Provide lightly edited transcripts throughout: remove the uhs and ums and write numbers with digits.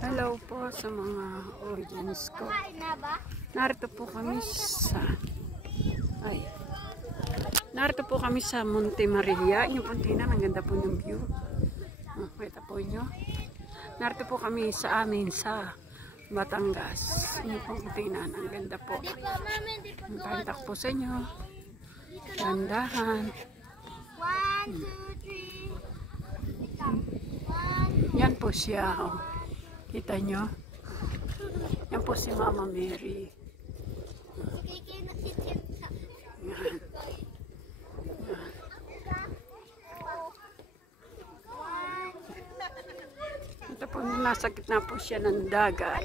Hello po sa mga audience ko. Narito po kami sa Monte Maria. Yung puntinan, ang ganda po ng view. Kita po nyo. Narito po kami sa amin sa Batangas. Yung puntinan, ang ganda po. Pantak po sa inyo. Gandahan. 1, 2, 3. Yan po siya. Oh. Kita nyo? Yan po si Mama Mary. Yan. Ito po, nasa gitna po siya ng dagat.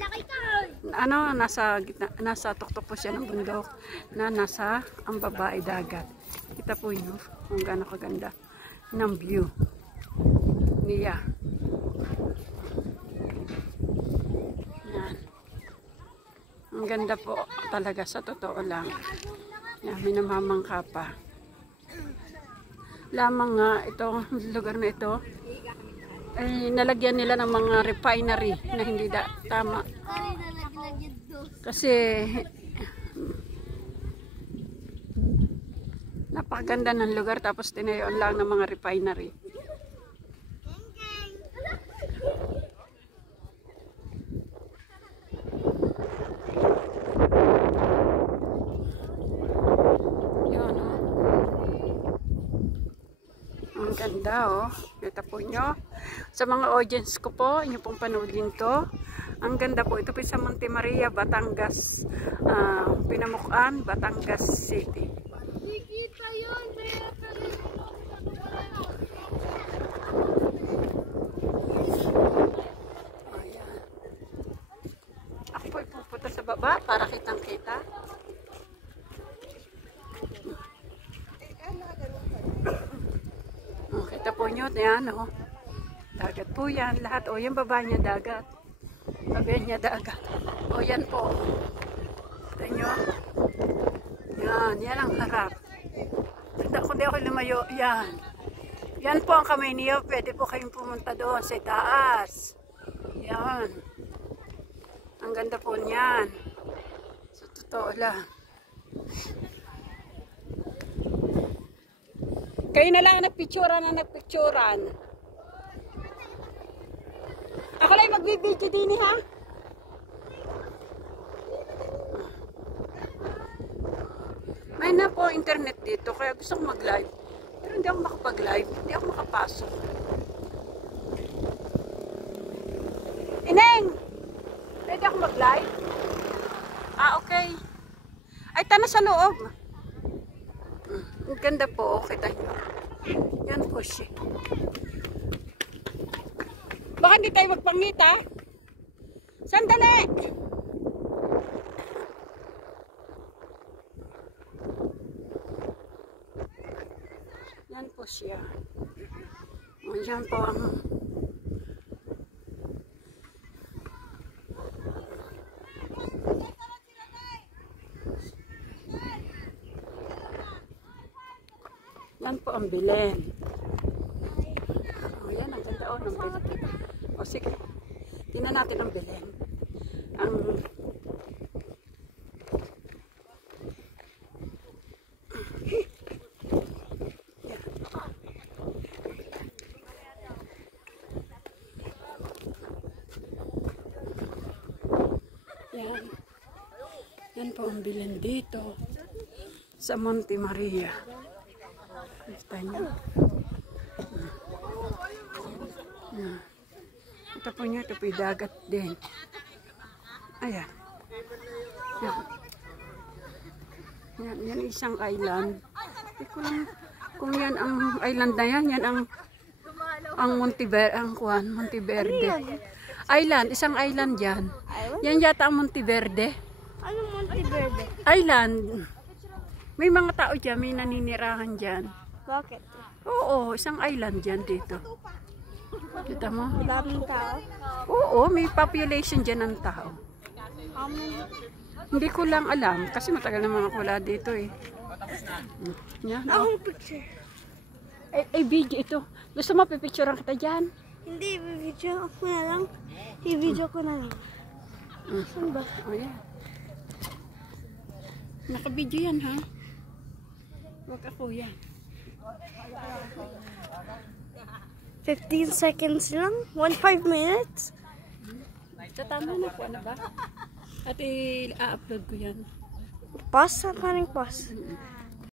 Nasa tuktok po siya ng bundok na nasa ang babae dagat. Kita po yun kung gaano kaganda ng view niya. Yan. Ang ganda po talaga sa totoo lang. Yan, minamamangka pa. Lamang nga itong lugar na ito ay nalagyan nila ng mga refinery na hindi tama. Kasi napakaganda ng lugar tapos tinayoan lang ng mga refinery. Yun, oh. Ang ganda, oh. Kita po nyo. Sa mga audience ko po, inyo pong panoodin to. Ang ganda po. Ito po sa Monte Maria, Batangas. Pinamukan, Batangas City. Kikita yun. Ayan. Ako po pupunta sa baba para kitang kita. Kita po nyo, yan, oh. Dagat po yan, lahat. O, yung baba niya dagat. Baba niya dagat. O, yan po. Kita nyo. Yan ang harap. Kung di ako lumayo, yan. Yan po ang kamay niyo. Pwede po kayong pumunta doon sa taas. Yan. Ang ganda po niyan. Sa totoo lang. Kayo na lang nagpicturan. Ako lang magbibideo din ha. May na po internet dito kaya gusto ko mag-live. Pero hindi ako makapag-live. Hindi ako makapasok. Ineng! Pwede ako mag-live? Okay. Ay, tana sa loob. Ang ganda po. Kita nyo. Yan po siya. Baka hindi tayo magpangita. Sandali! Yan po siya. Yan po ang yan po ang Belen. O yan, ang ganda o ng Belen. O sige, tingnan natin ang Belen. Yan po ang Belen dito sa Monte Maria. Kita nyo. Ito po nyo, ito po yung dagat din. Ayan. Yan isang island. Hindi ko lang kung yan ang island na yan. Yan ang Monteverde. Island, isang island yan. Yan yata ang Monteverde. Anong Monteverde? Island. May mga tao dyan, may naninirahan dyan. Bakit? Oo, isang island dyan dito. Kita mo? Daming tao? Oo, may population dyan ng tao. Hindi ko lang alam, kasi matagal na mga wala dito eh. Yan, oh. Picture. Ay, video ito. Gusto mo pipicturean kita dyan? Hindi, i-video ko na lang. I-video ko na lang. Saan ba? O yan. Naka-video yan ha. Huwag ako yan. 15 seconds lang? 15 minutes? Tatama na po, ano ba? At i-upload ko yan. Pause? Saan ka rin pause?